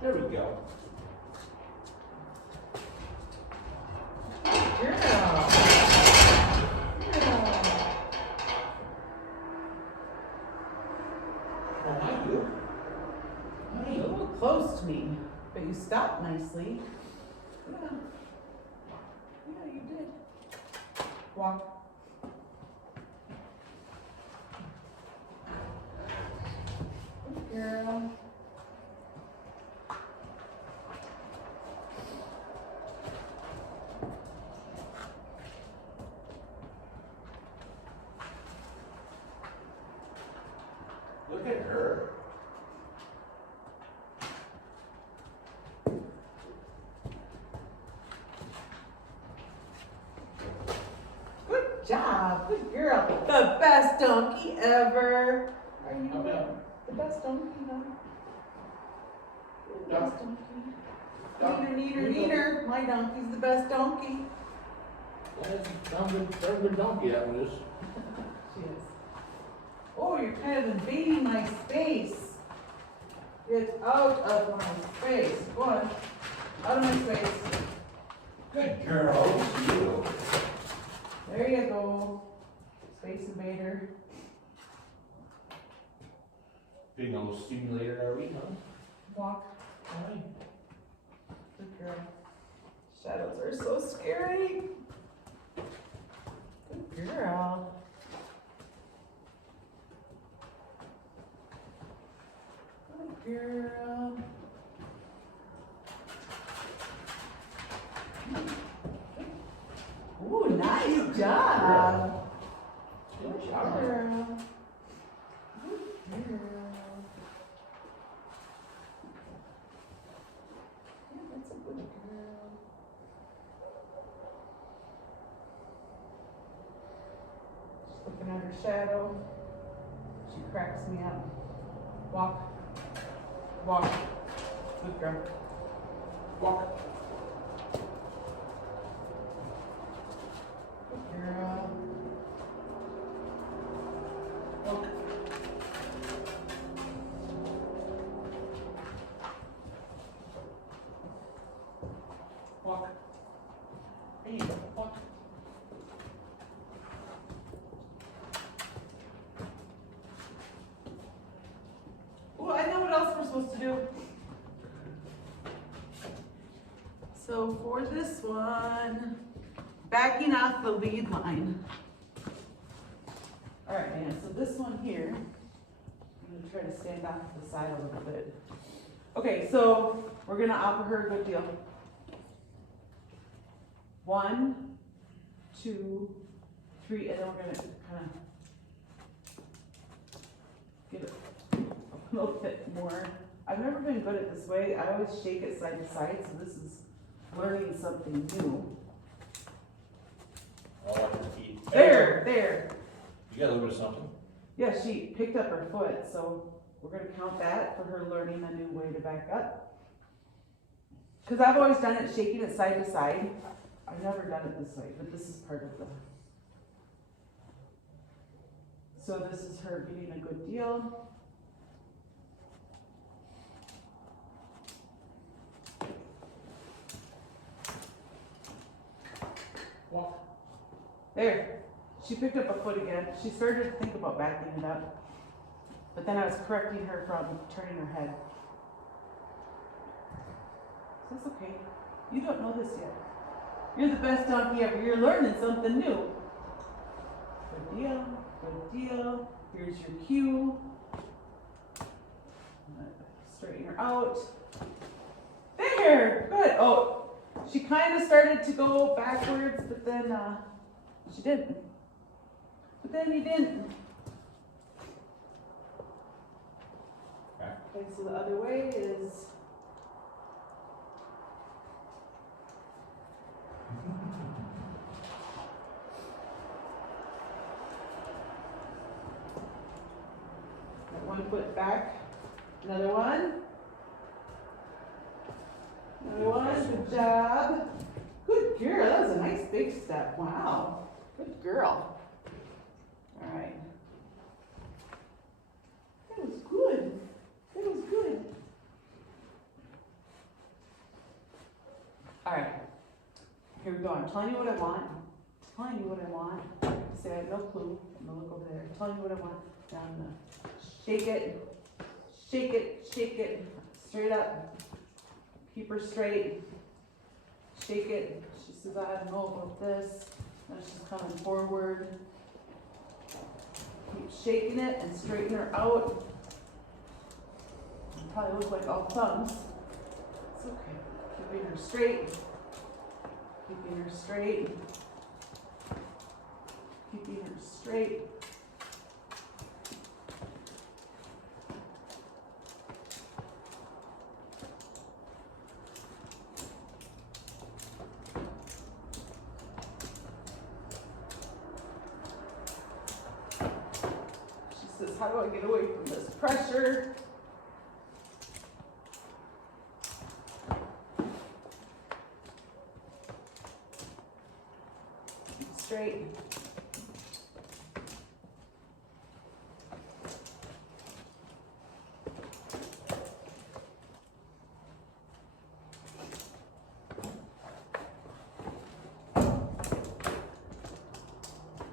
There we go. Close to me, but you stopped nicely. Yeah. Yeah, you did. Walk. Good girl. Look at her. Good job, good girl. The best donkey ever. Are you the best donkey, huh? You're the best donkey. Neater. My donkey's the best donkey. That's a good donkey, that one is. She is. Oh, you're kind of invading my space. Get out of my space. Go on. Out of my space. Good girl. You. There you go. Space invader. Being a little stimulator, are we, huh? Walk. Good girl. Shadows are so scary. Good girl. Good girl. Ooh, nice job. Good job. Girl. Good girl. Yeah, that's a good girl. She's looking at her shadow. She cracks me up. Walk. Walk. Good girl. Walk. Good girl. Walk. Walk. There you go. Walk. Oh, I know what else we're supposed to do. So for this one, backing off the lead line. All right, man, so this one here, I'm gonna try to stand off to the side a little bit. Okay, so we're gonna offer her a good deal. 1, 2, 3, and then we're gonna kind of give it a little bit more. I've never been good at this way. I always shake it side to side, so this is learning something new. Oh, her feet. There. You got a little bit of something? Yeah, she picked up her foot, so we're gonna count that for her learning a new way to back up. Because I've always done it shaking it side to side. I've never done it this way, but this is part of the. So this is her getting a good deal. Walk. There. She picked up a foot again. She started to think about backing it up. But then I was correcting her from turning her head. So that's okay. You don't know this yet. You're the best donkey ever. You're learning something new. Good deal. Good deal. Here's your cue. Straighten her out. There. Good. Oh, she kind of started to go backwards, but then she didn't. But then you didn't. Okay, so the other way is. foot back. Another one. Another one, good job. Good girl, that was a nice big step, wow. Good girl. All right. That was good. That was good. All right. Here we go. I'm telling you what I want. I'm telling you what I want. Say I have no clue. I'm gonna look over there. I'm telling you what I want. Now I'm gonna shake it, shake it, shake it, straight up. Keep her straight. Shake it. She says, I don't know about this. Now she's coming forward. Keep shaking it and straighten her out. Probably look like all thumbs. It's okay. Keeping her straight. Keeping her straight. Keeping her straight. She says, how do I get away from this pressure? Straight.